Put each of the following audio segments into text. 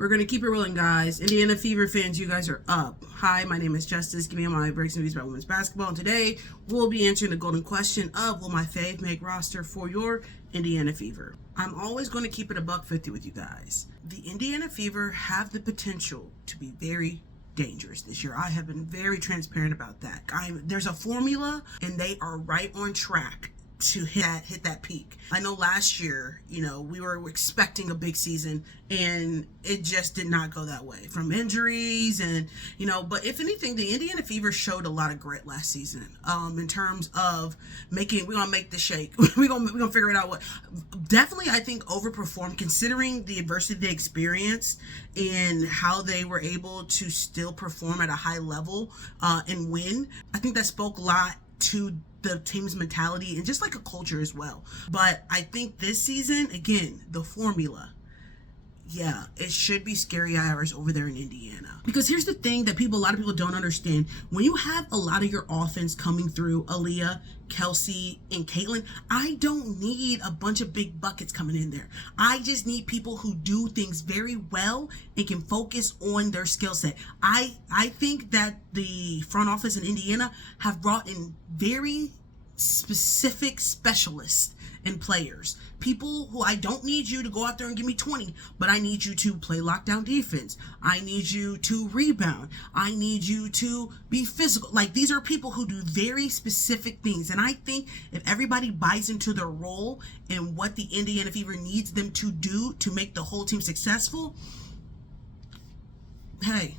We're going to keep it rolling, guys. Indiana Fever fans, you guys are up. Hi, my name is Justice, giving you my breaks and reviews about women's basketball. And today, we'll be answering the golden question of, will my fave make roster for your Indiana Fever? I'm always going to keep it $150 with you guys. The Indiana Fever have the potential to be very dangerous this year. I have been very transparent about that. There's a formula, and they are right on track to hit that peak. I know last year, we were expecting a big season and it just did not go that way from injuries and, but if anything, the Indiana Fever showed a lot of grit last season, in terms of we're going to make the shake. we're going to figure it out. Definitely, I think overperformed considering the adversity they experienced and how they were able to still perform at a high level, and win. I think that spoke a lot to the team's mentality and just like a culture as well. But I think this season, again, the formula, it should be scary hours over there in Indiana. Because here's the thing that a lot of people don't understand. When you have a lot of your offense coming through Aaliyah, Kelsey, and Caitlin, I don't need a bunch of big buckets coming in there. I just need people who do things very well and can focus on their skill set. I think that the front office in Indiana have brought in very specific specialists and players. People who I don't need you to go out there and give me 20, but I need you to play lockdown defense. I need you to rebound. I need you to be physical. Like, these are people who do very specific things. And I think if everybody buys into their role and what the Indiana Fever needs them to do to make the whole team successful, hey,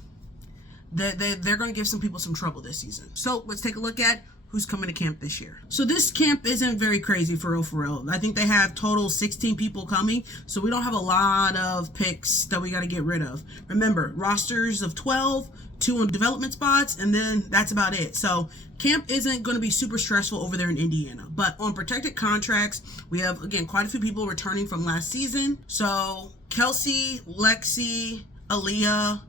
they're going to give some people some trouble this season. So let's take a look at who's coming to camp this year. So this camp isn't very crazy for real. I think they have total 16 people coming, so we don't have a lot of picks that we got to get rid of. Remember, rosters of 12, 2 on development spots, and then that's about it. So camp isn't going to be super stressful over there in Indiana. But on protected contracts, we have, again, quite a few people returning from last season. So Kelsey, Lexi, Aaliyah,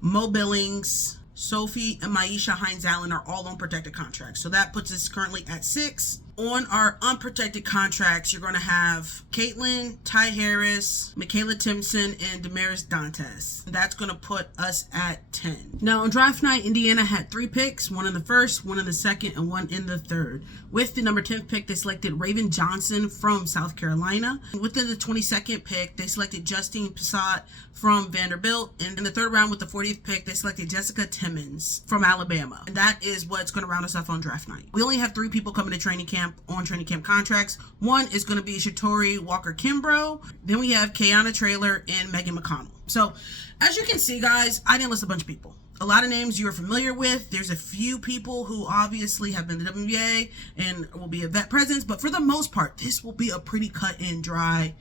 Mo Billings, Sophie, and Maisha Hines-Allen are all on protected contracts. So that puts us currently at 6. On our unprotected contracts, you're going to have Caitlin, Ty Harris, Michaela Timpson, and Damaris Dantes. That's going to put us at 10. Now, on draft night, Indiana had 3 picks, 1 in the first, 1 in the second, and 1 in the third. With the number 10th pick, they selected Raven Johnson from South Carolina. Within the 22nd pick, they selected Justine Passat from Vanderbilt. And in the third round, with the 40th pick, they selected Jessica Timmons from Alabama. And that is what's going to round us off on draft night. We only have 3 people coming to training camp on training camp contracts. One is going to be Shatori Walker-Kimbrough. Then we have Kiana Traylor and Megan McConnell. So as you can see, guys, I didn't list a bunch of people. A lot of names you are familiar with. There's a few people who obviously have been to the WNBA and will be a vet presence, but for the most part, this will be a pretty cut and dry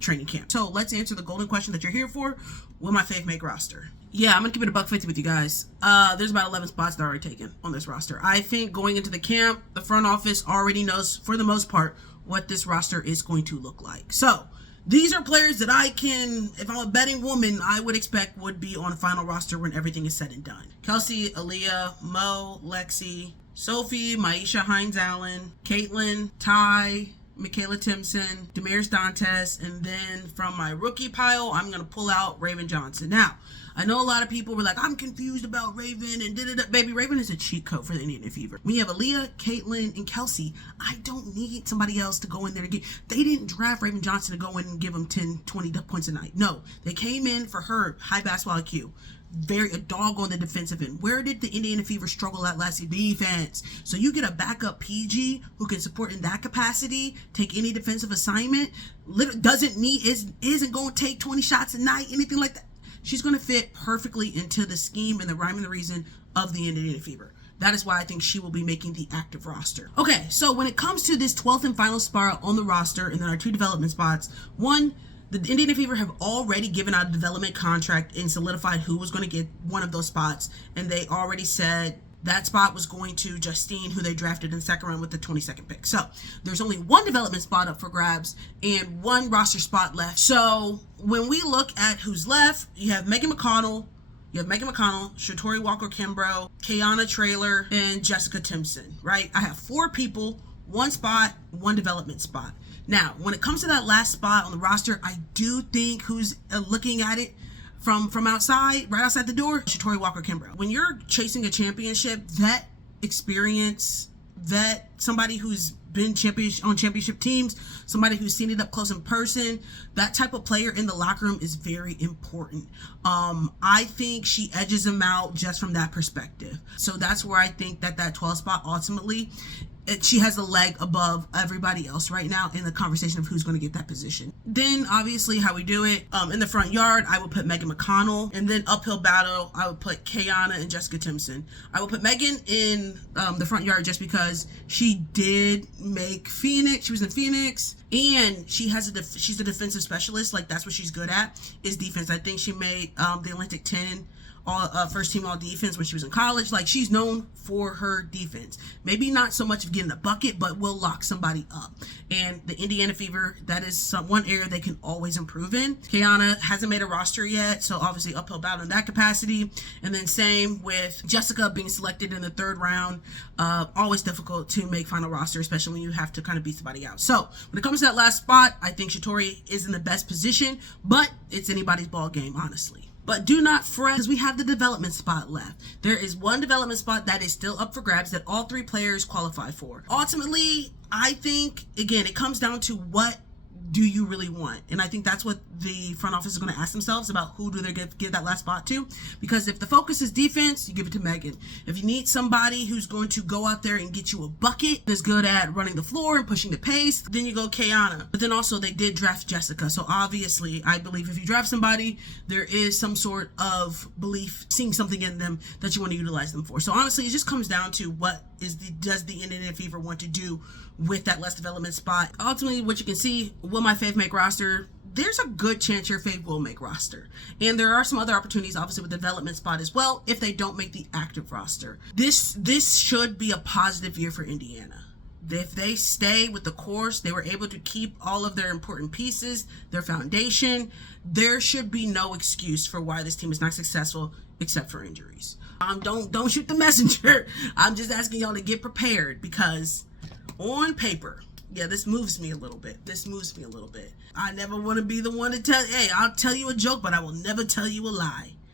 training camp. So let's answer the golden question that you're here for. Will my fave make roster? Yeah, I'm gonna keep it $150 with you guys. There's about 11 spots that are already taken on this roster. I think going into the camp, the front office already knows, for the most part, what this roster is going to look like. So these are players that I can, if I'm a betting woman, I would expect would be on a final roster when everything is said and done. Kelsey, Aaliyah, Mo, Lexi, Sophie, Maisha Hines-Allen, Caitlin, Ty, Michaela Timpson, Damaris Dantes, and then from my rookie pile, I'm going to pull out Raven Johnson. Now, I know a lot of people were like, I'm confused about Raven and da-da-da. Baby, Raven is a cheat code for the Indiana Fever. When you have Aaliyah, Caitlin, and Kelsey, I don't need somebody else to go in there and get. They didn't draft Raven Johnson to go in and give him 10, 20 points a night. No, they came in for her high basketball IQ. A dog on the defensive end. Where did the Indiana Fever struggle at last year? Defense. So you get a backup PG who can support in that capacity, take any defensive assignment, isn't going to take 20 shots a night, anything like that. She's going to fit perfectly into the scheme and the rhyme and the reason of the Indiana Fever. That is why I think she will be making the active roster. Okay, so when it comes to this 12th and final spot on the roster, and then our 2 development spots, one, the Indiana Fever have already given out a development contract and solidified who was going to get one of those spots. And they already said that spot was going to Justine, who they drafted in the second round with the 22nd pick. So there's only 1 development spot up for grabs and 1 roster spot left. So when we look at who's left, you have Megan McConnell, Shatori Walker-Kimbrough, Kiana Traylor, and Jessica Timpson, right? I have 4 people, 1 spot, 1 development spot. Now, when it comes to that last spot on the roster, I do think who's looking at it, from outside, right outside the door, Shatori Walker-Kimbrough. When you're chasing a championship, that experience, that somebody who's been on championship teams, somebody who's seen it up close in person, that type of player in the locker room is very important. I think she edges him out just from that perspective. So that's where I think that 12 spot ultimately, she has a leg above everybody else right now in the conversation of who's going to get that position. Then obviously how we do it, in the front yard, I would put Megan McConnell, and then uphill battle, I would put Kayana and Jessica Timpson. I will put Megan in the front yard just because she did make Phoenix. She was in Phoenix, and she's a defensive specialist. Like, that's what she's good at, is defense. I think she made the Atlantic 10 first team all defense when she was in college. Like, she's known for her defense. Maybe not so much of getting a bucket, but will lock somebody up. And the Indiana Fever, that is one area they can always improve in. Kayana hasn't made a roster yet, so obviously uphill battle in that capacity. And then same with Jessica being selected in the 3rd round. Always difficult to make final roster, especially when you have to kind of beat somebody out. So when it comes to that last spot, I think Shatori is in the best position, but it's anybody's ball game, honestly. But do not fret, because we have the development spot left. There is one development spot that is still up for grabs that all 3 players qualify for. Ultimately, I think, again, it comes down to what do you really want? And I think that's what the front office is going to ask themselves about, who do they give that last spot to? Because if the focus is defense, you give it to Megan. If you need somebody who's going to go out there and get you a bucket, is good at running the floor and pushing the pace, then you go Kayana. But then also they did draft Jessica. So obviously, I believe if you draft somebody, there is some sort of belief, seeing something in them that you want to utilize them for. So honestly, it just comes down to does the Indiana Fever want to do with that less development spot? Ultimately, what you can see, will my Fave make roster? There's a good chance your Fave will make roster. And there are some other opportunities, obviously, with the development spot as well, if they don't make the active roster. This should be a positive year for Indiana. If they stay with the course, they were able to keep all of their important pieces, their foundation, there should be no excuse for why this team is not successful except for injuries. Don't shoot the messenger. I'm just asking y'all to get prepared, because on paper, yeah, this moves me a little bit. I never want to be the one to I'll tell you a joke, but I will never tell you a lie.